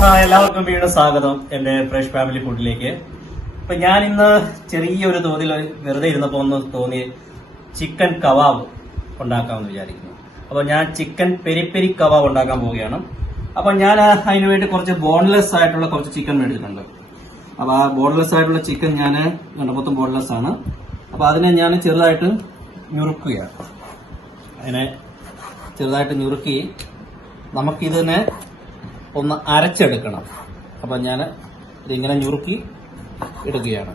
എല്ലാവർക്കും വീണ്ടും സ്വാഗതം എന്റെ ഫ്രഷ് ഫാമിലി ഫുഡിലേക്ക്. അപ്പൊ ഞാൻ ഇന്ന് ചെറിയൊരു തോതിൽ വെറുതെ ഇരുന്നപ്പോ ഒന്ന് തോന്നി ചിക്കൻ കബാബ് ഉണ്ടാക്കാമെന്ന് വിചാരിക്കുന്നു. അപ്പൊ ഞാൻ ചിക്കൻ പെരി പെരി കബാബ് ഉണ്ടാക്കാൻ പോവുകയാണ്. അപ്പൊ ഞാൻ അതിനുവേണ്ടി കുറച്ച് ബോൺലെസ് ആയിട്ടുള്ള കുറച്ച് ചിക്കൻ മേടിച്ചിട്ടുണ്ട്. അപ്പൊ ആ ബോൺലെസ് ആയിട്ടുള്ള ചിക്കൻ ഞാൻ മൊത്തം ബോൺലെസ് ആണ്. അപ്പൊ അതിനെ ഞാൻ ചെറുതായിട്ട് ഞുറുക്കുകയാണ്. അതിനെ ചെറുതായിട്ട് ഞുറുക്കി നമുക്കിതിനെ ഒന്ന് അരച്ചെടുക്കണം. അപ്പൊ ഞാൻ ഇതിങ്ങനെ ഞുറുക്കി എടുക്കുകയാണ്.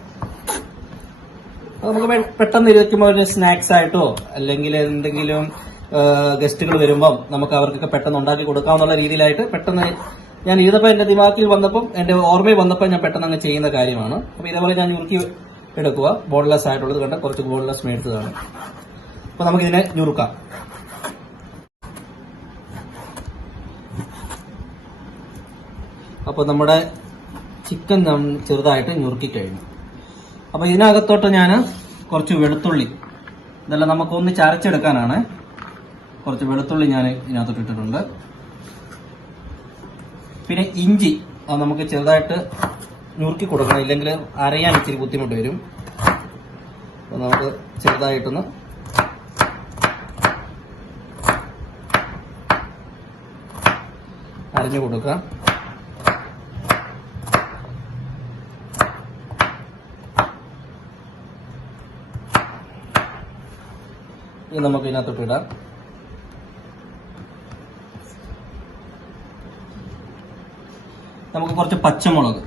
അത് നമുക്ക് പെട്ടെന്ന് ഇരിക്കുമ്പോൾ ഒരു സ്നാക്സ് ആയിട്ടോ അല്ലെങ്കിൽ എന്തെങ്കിലും ഗസ്റ്റുകൾ വരുമ്പം നമുക്ക് അവർക്കൊക്കെ പെട്ടെന്ന് ഉണ്ടാക്കി കൊടുക്കാവുന്ന രീതിയിലായിട്ട് പെട്ടെന്ന് ഞാൻ ഇതിപ്പോ എന്റെ ദിമാക്കിൽ വന്നപ്പം എന്റെ ഓർമ്മയിൽ വന്നപ്പോൾ ഞാൻ പെട്ടെന്ന് അങ്ങ് ചെയ്യുന്ന കാര്യമാണ്. അപ്പൊ ഇതേപോലെ ഞാൻ ഞുറുക്കി എടുക്കുക. ബോൺലെസ് ആയിട്ടുള്ളത് കണ്ട കുറച്ച് ബോൺലെസ് മേടിച്ചതാണ്. അപ്പൊ നമുക്കിതിനെ ഞുറുക്കാം. അപ്പോൾ നമ്മുടെ ചിക്കൻ ചെറുതായിട്ട് ഞുറുക്കി കഴിഞ്ഞു. അപ്പോൾ ഇതിനകത്തോട്ട് ഞാൻ കുറച്ച് വെളുത്തുള്ളി, ഇതെല്ലാം നമുക്കൊന്ന് ചരച്ചെടുക്കാനാണ്. കുറച്ച് വെളുത്തുള്ളി ഞാൻ ഇതിനകത്തോട്ട് ഇട്ടിട്ടുണ്ട്. പിന്നെ ഇഞ്ചി, അത് നമുക്ക് ചെറുതായിട്ട് ഞുറുക്കി കൊടുക്കണം, ഇല്ലെങ്കിൽ അരയാൻ ഇച്ചിരി ബുദ്ധിമുട്ട് വരും. അപ്പോൾ നമുക്ക് ചെറുതായിട്ടൊന്ന് അരിഞ്ഞു കൊടുക്കാം. ഇത് നമുക്ക് ഇതിനകത്തോട്ട് ഇടാം. നമുക്ക് കുറച്ച് പച്ചമുളക്,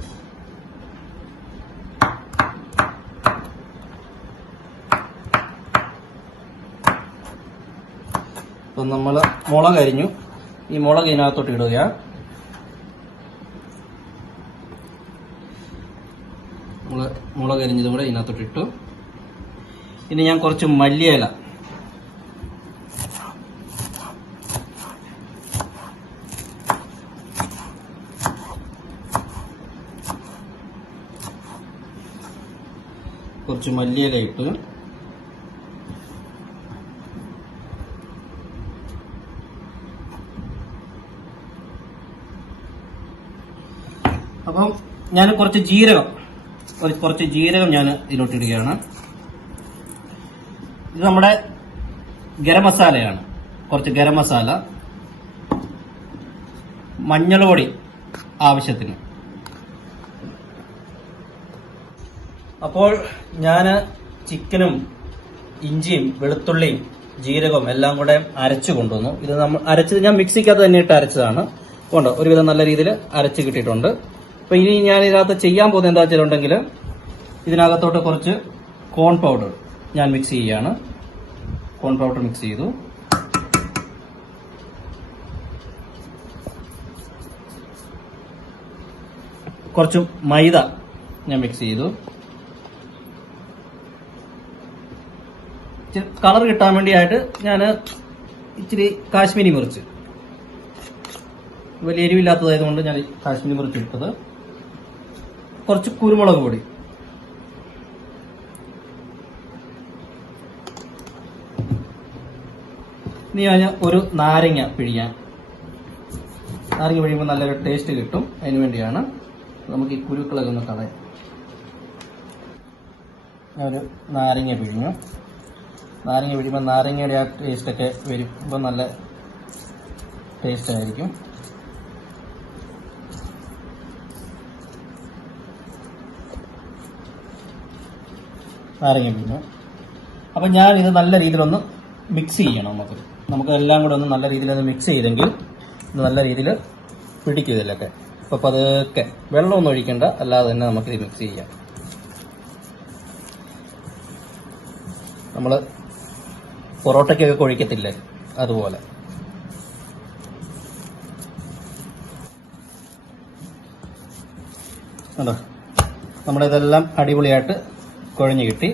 ഇപ്പൊ നമ്മൾ മുളക് അരിഞ്ഞു. ഈ മുളക് ഇതിനകത്തോട്ട് ഇടുക. മുളക് അരിഞ്ഞതും കൂടെ ഇതിനകത്തോട്ട് ഇട്ടു. ഇനി ഞാൻ കുറച്ച് മല്ലിയില, കുറച്ച് മല്ലിയില ഇട്ട് അപ്പം ഞാൻ കുറച്ച് ജീരകം ഞാൻ ഇതിലോട്ടിടുകയാണ്. ഇത് നമ്മുടെ ഗരം മസാലയാണ്. കുറച്ച് ഗരം മസാല, മഞ്ഞൾപ്പൊടി ആവശ്യത്തിന്. അപ്പോൾ ഞാൻ ചിക്കനും ഇഞ്ചിയും വെളുത്തുള്ളിയും ജീരകവും എല്ലാം കൂടെ അരച്ചു കൊണ്ടുവന്നു. ഇത് നമ്മൾ അരച്ചത് ഞാൻ മിക്സിക്കകത്ത് തന്നെ ഇട്ട് അരച്ചതാണ്. കൊണ്ടോ ഒരുവിധം നല്ല രീതിയിൽ അരച്ച് കിട്ടിയിട്ടുണ്ട്. അപ്പൊ ഇനി ഞാൻ ഇതിനകത്ത് ചെയ്യാൻ പോകുന്നത് എന്താ വെച്ചിട്ടുണ്ടെങ്കിൽ ഇതിനകത്തോട്ട് കുറച്ച് കോൺ പൗഡർ ഞാൻ മിക്സ് ചെയ്യുകയാണ്. കോൺ പൗഡർ മിക്സ് ചെയ്തു. കുറച്ച് മൈദ ഞാൻ മിക്സ് ചെയ്തു. കളർ കിട്ടാൻ വേണ്ടിയായിട്ട് ഞാൻ ഇച്ചിരി കാശ്മീരി മിർച്ച്, വലിയ എരിവില്ലാത്തതായതുകൊണ്ട് ഞാൻ കാശ്മീരി മിർച്ച് ഇട്ടത്. കുറച്ച് കുരുമുളക് പൊടി, ഇനി ഞാൻ ഒരു നാരങ്ങ പിഴിയാൻ. നാരങ്ങ പിഴിയുമ്പോൾ നല്ലൊരു ടേസ്റ്റ് കിട്ടും. അതിന് വേണ്ടിയാണ്. നമുക്ക് ഈ കുരുക്കളൊക്കെ ഒന്ന് കളയാം. ഒരു നാരങ്ങ പിഴിഞ്ഞു. നാരങ്ങ പിഴിയുമ്പോൾ നാരങ്ങയുടെ ആ ടേസ്റ്റൊക്കെ വരുമ്പോൾ നല്ല ടേസ്റ്റ് ആയിരിക്കും. നാരങ്ങ പിഴിഞ്ഞു. അപ്പം ഞാൻ ഇത് നല്ല രീതിയിലൊന്ന് മിക്സ് ചെയ്യണം. നമുക്ക് എല്ലാം കൂടെ ഒന്ന് നല്ല രീതിയിൽ മിക്സ് ചെയ്തെങ്കിൽ ഇത് നല്ല രീതിയിൽ പിടിക്കും ഇതിലൊക്കെ. അപ്പോൾ പതുക്കെ വെള്ളമൊന്നും ഒഴിക്കേണ്ട, അല്ലാതെ തന്നെ നമുക്കിത് മിക്സ് ചെയ്യാം. നമ്മൾ പൊറോട്ടയ്ക്കൊക്കെ കൊഴിക്കത്തില്ലേ, അതുപോലെ. കണ്ടോ, നമ്മളിതെല്ലാം അടിപൊളിയായിട്ട് കുഴഞ്ഞു കിട്ടി.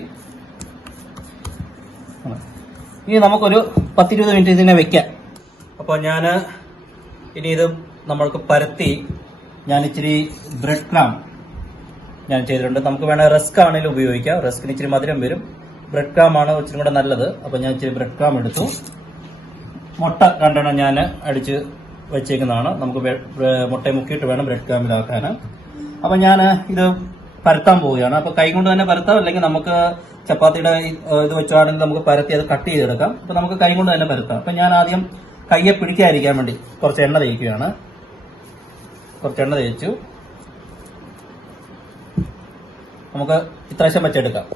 ഇനി നമുക്കൊരു 10-20 മിനിറ്റ് ഇതിനെ വെക്കാം. അപ്പോൾ ഞാൻ ഇനി ഇത് നമ്മൾക്ക് പരത്തി ഞാൻ ഇച്ചിരി ബ്രെഡ് ക്രാം ഞാൻ ചെയ്തിട്ടുണ്ട്. നമുക്ക് വേണേൽ റസ്ക് ആണെങ്കിലും ഉപയോഗിക്കാം. റസ്കിന് ഇച്ചിരി മധുരം വരും. ബ്രെഡ് ക്രാം ആണ് ഇച്ചിരി കൂടെ നല്ലത്. അപ്പോൾ ഞാൻ ഇച്ചിരി ബ്രെഡ് ക്രാം എടുത്തു. മുട്ട 2 ഞാൻ അടിച്ച് വെച്ചേക്കുന്നതാണ്. നമുക്ക് മുട്ട മുക്കിയിട്ട് വേണം ബ്രെഡ് ക്രാമ്പിലാക്കാൻ. അപ്പൊ ഞാൻ ഇത് പരത്താൻ പോവുകയാണ്. അപ്പൊ കൈ കൊണ്ട് തന്നെ പരത്താം, അല്ലെങ്കിൽ നമുക്ക് ചപ്പാത്തിയുടെ ഇത് വെച്ചാണെങ്കിൽ നമുക്ക് പരത്തി അത് കട്ട് ചെയ്തെടുക്കാം. അപ്പൊ നമുക്ക് കൈ കൊണ്ട് തന്നെ പരത്താം. അപ്പൊ ഞാൻ ആദ്യം കയ്യെ പിടിക്കാതിരിക്കാൻ വേണ്ടി കുറച്ച് എണ്ണ തേക്കുകയാണ്. കുറച്ച് എണ്ണ തേച്ചു നമുക്ക് ഇത്രാവശ്യം വെച്ചെടുക്കാം.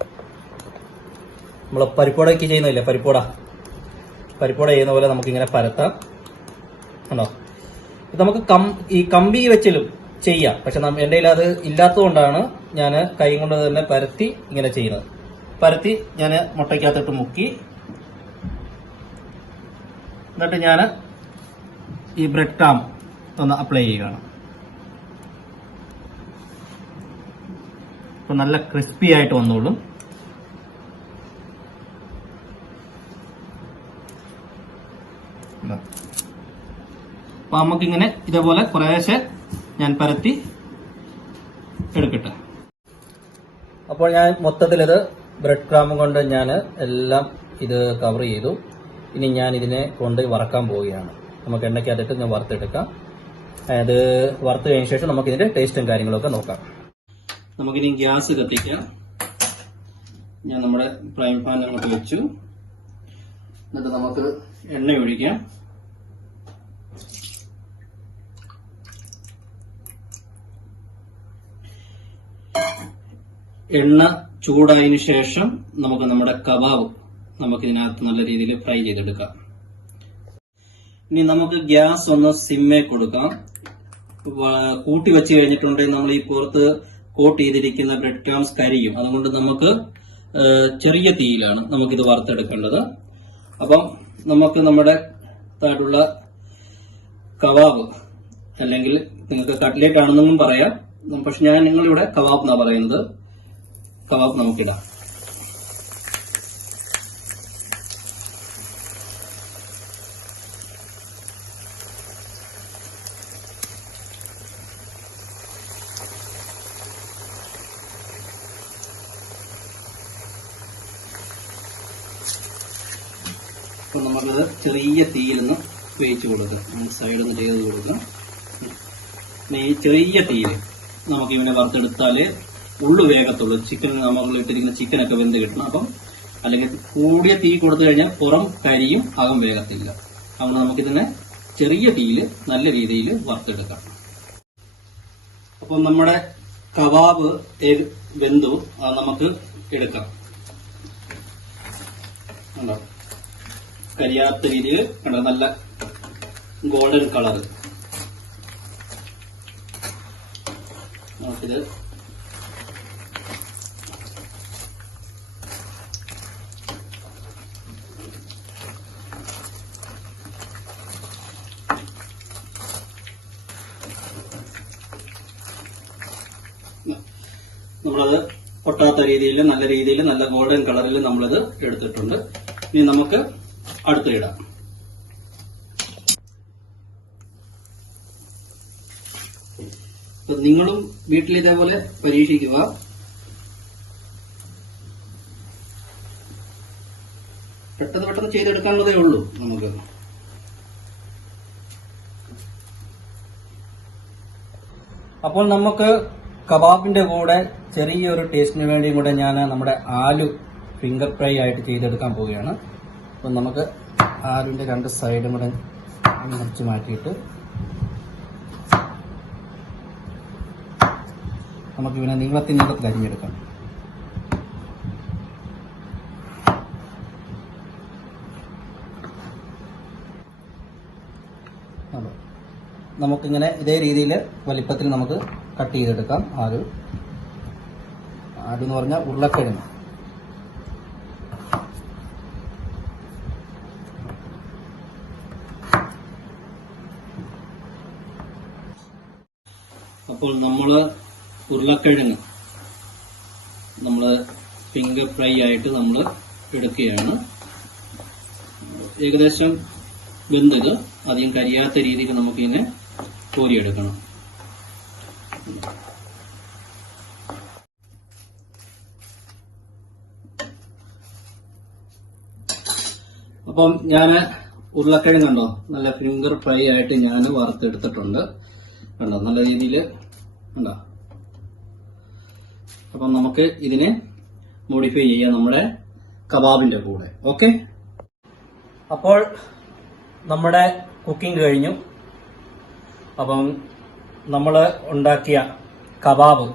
നമ്മൾ പരിപ്പോടയ്ക്ക് ചെയ്യുന്നില്ല, പരിപ്പോട ചെയ്യുന്ന പോലെ നമുക്കിങ്ങനെ പരത്താം. ഉണ്ടോ? ഇത് നമുക്ക് ഈ കമ്പി വെച്ചിലും ചെയ്യാം. പക്ഷെ എന്റെ കയ്യിൽ അത് ഇല്ലാത്തതുകൊണ്ടാണ് ഞാൻ കൈ കൊണ്ട് തന്നെ പരത്തി ഇങ്ങനെ ചെയ്യുന്നത്. പരത്തി ഞാൻ മുട്ടയ്ക്കകത്തിട്ട് മുക്കി, എന്നിട്ട് ഞാൻ ഈ ബ്രെഡ് ക്രാമ്പ് ഒന്ന് അപ്ലൈ ചെയ്യുകയാണ്. അപ്പൊ നല്ല ക്രിസ്പി ആയിട്ട് വന്നോളും. അപ്പൊ നമുക്കിങ്ങനെ ഇതേപോലെ കുറേശ്ശെ ഞാൻ പരത്തി എടുക്കട്ടെ. അപ്പോൾ ഞാൻ മൊത്തത്തിൽ ഇത് ബ്രെഡ് ക്രാമ്പ് കൊണ്ട് ഞാൻ എല്ലാം ഇത് കവർ ചെയ്തു. ഇനി ഞാൻ ഇതിനെ കൊണ്ട് വറക്കാൻ പോവുകയാണ്. നമുക്ക് എണ്ണയ്ക്കകത്തിട്ട് ഞാൻ വറുത്തെടുക്കാം. അത് വറുത്ത് കഴിഞ്ഞ ശേഷം നമുക്ക് ഇതിന്റെ ടേസ്റ്റും കാര്യങ്ങളൊക്കെ നോക്കാം. നമുക്കിനി ഗ്യാസ് കത്തിക്കാം. ഞാൻ നമ്മുടെ ഫ്രൈ പാൻ അങ്ങോട്ട് വെച്ചു. എന്നിട്ട് നമുക്ക് എണ്ണ ഒഴിക്കാം. എണ്ണ ചൂടായതിനു ശേഷം നമുക്ക് നമ്മുടെ കബാബ് നമുക്ക് ഇതിനകത്ത് നല്ല രീതിയിൽ ഫ്രൈ ചെയ്തെടുക്കാം. ഇനി നമുക്ക് ഗ്യാസ് ഒന്ന് സിമ്മേ കൊടുക്കാം. കൂട്ടി വെച്ച് കഴിഞ്ഞിട്ടുണ്ടെങ്കിൽ നമ്മൾ ഈ പുറത്ത് കോട്ട് ചെയ്തിരിക്കുന്ന ബ്രെഡ് ക്രാംസ് കരിയും. അതുകൊണ്ട് നമുക്ക് ചെറിയ തീയിലാണ് നമുക്കിത് വറുത്തെടുക്കേണ്ടത്. അപ്പം നമുക്ക് നമ്മുടെ തായിട്ടുള്ള കബാബ്, അല്ലെങ്കിൽ നിങ്ങൾക്ക് കട്ട്ലേറ്റ് ആണെന്നും പറയാം, പക്ഷെ ഞാൻ നിങ്ങളിവിടെ കബാബ് എന്നാ പറയുന്നത്. കബാബ് നമുക്കിടാം. അപ്പൊ നമുക്കത് ചെറിയ തീയിലൊന്ന് വേവിച്ച് കൊടുക്കാം. സൈഡിൽ നിന്ന് ചെയ്ത് കൊടുക്കാം. ഈ ചെറിയ തീയിൽ നമുക്ക് ഇവനെ വറുത്തെടുത്താല് ഉള്ളു വേഗത്തുള്ളൂ. ചിക്കൻ നമ്മൾ ഇട്ടിരിക്കുന്ന ചിക്കനൊക്കെ വെന്ത് കിട്ടണം. അപ്പം അല്ലെങ്കിൽ കൂടിയ തീ കൊടുത്തു കഴിഞ്ഞാൽ പുറം കരിയും, അകം വേഗത്തില്ല. അതുകൊണ്ട് നമുക്കിതിനെ ചെറിയ തീയിൽ നല്ല രീതിയിൽ വറുത്തെടുക്കാം. അപ്പം നമ്മുടെ കബാബ് വെന്തു, അത് നമുക്ക് എടുക്കാം. കണ്ടോ? കരിയാത്ത രീതിയിൽ കണ്ടോ, നല്ല ഗോൾഡൻ കളർ. നമുക്കിത് നമ്മളത് പൊട്ടാത്ത രീതിയിൽ നല്ല രീതിയിൽ നല്ല ഗോൾഡൻ കളറിൽ നമ്മളത് എടുത്തിട്ടുണ്ട്. ഇനി നമുക്ക് അടുത്ത് ഇടാം. നിങ്ങളും വീട്ടിൽ ഇതേപോലെ പരീക്ഷിക്കുക. പെട്ടെന്ന് ചെയ്തെടുക്കാനുള്ളതേ ഉള്ളൂ നമുക്ക്. അപ്പോൾ നമുക്ക് കബാബിന്റെ കൂടെ ചെറിയൊരു ടേസ്റ്റിന് വേണ്ടിയും കൂടെ ഞാൻ നമ്മുടെ ആലു ഫിംഗർ ഫ്രൈ ആയിട്ട് ചെയ്തെടുക്കാൻ പോവുകയാണ്. അപ്പം നമുക്ക് ആലുവിന്റെ രണ്ട് സൈഡും കൂടെ മുറിച്ച് മാറ്റിയിട്ട് നമുക്ക് ഇവനെ നീളത്തിൽ അരിഞ്ഞെടുക്കാം. നമുക്കിങ്ങനെ ഇതേ രീതിയിൽ വലിപ്പത്തിൽ നമുക്ക് കട്ട് ചെയ്തെടുക്കാം. ആലു എന്ന് പറഞ്ഞാൽ ഉരുളക്കിഴങ്ങ്. അപ്പോൾ നമ്മള് ഉരുളക്കിഴങ്ങ് ഫിംഗർ ഫ്രൈ ആയിട്ട് നമ്മൾ എടുക്കുകയാണ്. ഏകദേശം വെന്തത് അധികം കരിയാത്ത രീതിയിൽ നമുക്കിങ്ങനെ കോരിയെടുക്കണം. അപ്പം ഞാൻ ഉരുളക്കിഴങ്ങ് കണ്ടോ, നല്ല ഫിംഗർ ഫ്രൈ ആയിട്ട് ഞാൻ വറുത്തെടുത്തിട്ടുണ്ട്. കണ്ടോ, നല്ല രീതിയിൽ കണ്ടോ. അപ്പം നമുക്ക് ഇതിനെ മോഡിഫൈ ചെയ്യാം നമ്മുടെ കബാബിന്റെ കൂടെ. ഓക്കെ, അപ്പോൾ നമ്മുടെ കുക്കിംഗ് കഴിഞ്ഞു. അപ്പം നമ്മൾ ഉണ്ടാക്കിയ കബാബ്,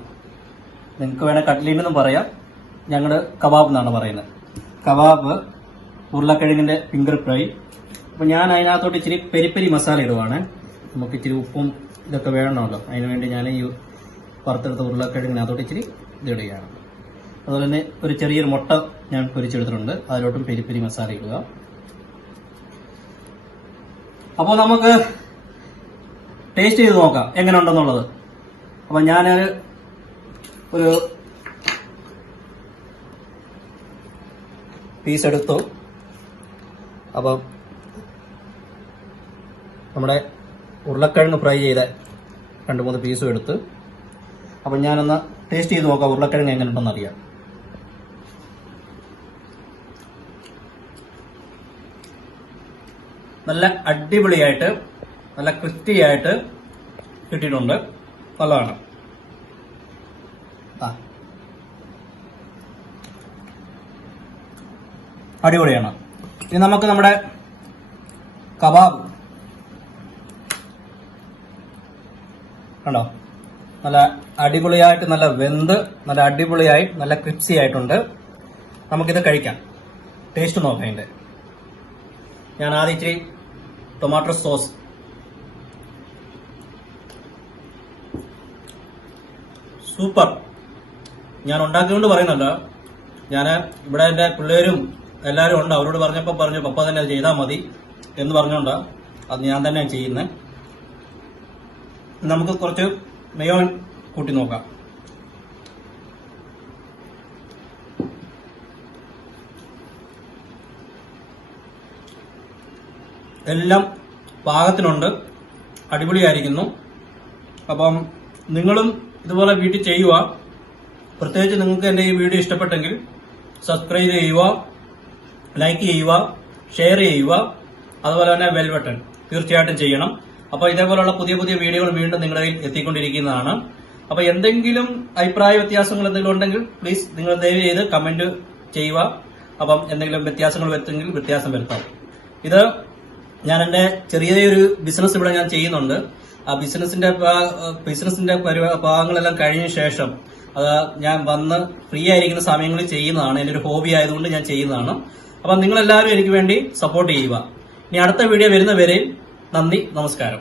നിങ്ങൾക്ക് വേണേൽ കട്ട്ലീറ്റ് എന്നും പറയാം, ഞങ്ങൾ കബാബ് എന്നാണ് പറയുന്നത്. കബാബ്, ഉരുളക്കിഴങ്ങിന്റെ ഫിംഗർ ഫ്രൈ. അപ്പം ഞാൻ അതിനകത്തോട്ട് ഇച്ചിരി പെരി മസാല ഇടുവാണ്. നമുക്ക് ഇച്ചിരി ഉപ്പും ഇതൊക്കെ വേണമല്ലോ, അതിനുവേണ്ടി ഞാൻ ഈ വറുത്തെടുത്ത ഉരുളക്കിഴങ്ങിനകത്തോട്ട് ഇച്ചിരി ഇതിടുകയാണ്. അതുപോലെ തന്നെ ഒരു ചെറിയൊരു മുട്ട ഞാൻ പൊരിച്ചെടുത്തിട്ടുണ്ട്, അതിലോട്ടും പെരി മസാല ഇടുക. അപ്പോൾ നമുക്ക് ടേസ്റ്റ് ചെയ്ത് നോക്കാം എങ്ങനെ ഉണ്ടെന്നുള്ളത്. അപ്പം ഞാൻ ഒരു പീസ് എടുത്തു. അപ്പം നമ്മുടെ ഉരുളക്കിഴങ്ങ് ഫ്രൈ ചെയ്ത 2-3 പീസും എടുത്ത്, അപ്പം ഞാനൊന്ന് ടേസ്റ്റ് ചെയ്ത് നോക്കാം ഉരുളക്കിഴങ്ങ് എങ്ങനെ ഉണ്ടെന്ന് അറിയാം. നല്ല അടിപൊളിയായിട്ട്, നല്ല ക്രിസ്പി ആയിട്ട് കിട്ടിയിട്ടുണ്ട്. നല്ലതാണ്. അടിപൊളിയാണ്. ഇനി നമുക്ക് നമ്മുടെ കബാബ് കണ്ടോ, നല്ല അടിപൊളിയായിട്ട്, നല്ല വെന്ത്, നല്ല അടിപൊളിയായി, നല്ല ക്രിസ്പി ആയിട്ടുണ്ട്. നമുക്കിത് കഴിക്കാം. ടേസ്റ്റ് നോക്കാം അതിന്റെ. ഞാൻ ആദ്യം ഇച്ചിരി ടൊമാറ്റോ സോസ്, സൂപ്പർ. ഞാൻ ഉണ്ടാക്കിക്കൊണ്ട് പറയുന്നുണ്ട്. ഞാൻ ഇവിടെ എന്റെ പിള്ളേരും എല്ലാവരും ഉണ്ട്, അവരോട് പറഞ്ഞപ്പോൾ പറഞ്ഞു പപ്പ തന്നെ അത് ചെയ്താൽ മതി എന്ന് പറഞ്ഞുകൊണ്ട് അത് ഞാൻ തന്നെ ചെയ്യുന്നത്. നമുക്ക് കുറച്ച് മെയോൻ കൂട്ടി നോക്കാം. എല്ലാം പാകത്തിനുണ്ട്, അടിപൊളിയായിരിക്കുന്നു. അപ്പം നിങ്ങളും ഇതുപോലെ വീട്ടിൽ ചെയ്യുക. പ്രത്യേകിച്ച് നിങ്ങൾക്ക് എന്റെ ഈ വീഡിയോ ഇഷ്ടപ്പെട്ടെങ്കിൽ സബ്സ്ക്രൈബ് ചെയ്യുക, ലൈക്ക് ചെയ്യുക, ഷെയർ ചെയ്യുക, അതുപോലെ തന്നെ ബെൽ ബട്ടൺ തീർച്ചയായിട്ടും ചെയ്യണം. അപ്പോൾ ഇതേപോലുള്ള പുതിയ വീഡിയോകൾ വീണ്ടും നിങ്ങളുടെ കയ്യിൽ എത്തിക്കൊണ്ടിരിക്കുന്നതാണ്. അപ്പോൾ എന്തെങ്കിലും അഭിപ്രായ വ്യത്യാസങ്ങൾ എന്തെങ്കിലും ഉണ്ടെങ്കിൽ പ്ലീസ് നിങ്ങൾ ദയവ് ചെയ്ത് കമന്റ് ചെയ്യുക. അപ്പം എന്തെങ്കിലും വ്യത്യാസങ്ങൾ വരുത്തെങ്കിൽ വ്യത്യാസം വരുത്താം. ഇത് ഞാൻ എന്റെ ചെറിയൊരു ബിസിനസ് ഇവിടെ ഞാൻ ചെയ്യുന്നുണ്ട്. ആ ബിസിനസിന്റെ ഭാഗങ്ങളെല്ലാം കഴിഞ്ഞ ശേഷം അത് ഞാൻ വന്ന് ഫ്രീ ആയിരിക്കുന്ന സമയങ്ങളിൽ ചെയ്യുന്നതാണ്. എന്റെ ഒരു ഹോബി ആയതുകൊണ്ട് ഞാൻ ചെയ്യുന്നതാണ്. അപ്പം നിങ്ങളെല്ലാവരും എനിക്ക് വേണ്ടി സപ്പോർട്ട് ചെയ്യുക. ഇനി അടുത്ത വീഡിയോ വരുന്നവരെ നന്ദി, നമസ്കാരം.